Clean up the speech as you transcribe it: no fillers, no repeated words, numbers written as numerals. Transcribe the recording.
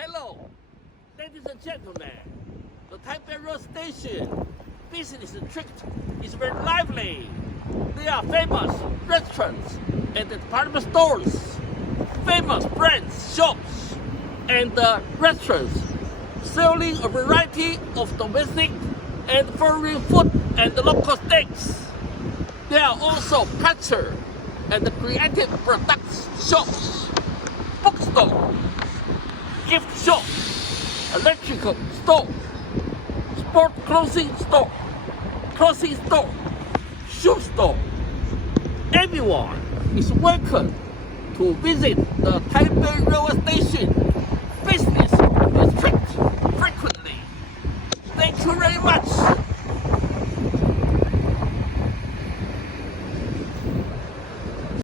Hello, ladies and gentlemen. The Taipei Railway Station business district is very lively. There are famous restaurants and department stores, famous brands, shops, and restaurants selling a variety of domestic and foreign food and local steaks. There are also culture and creative products shops, bookstore, gift shop, electrical store, sport clothing store, shoe store. Everyone is welcome to visit the Taipei Railway Station business district frequently. Thank you very much.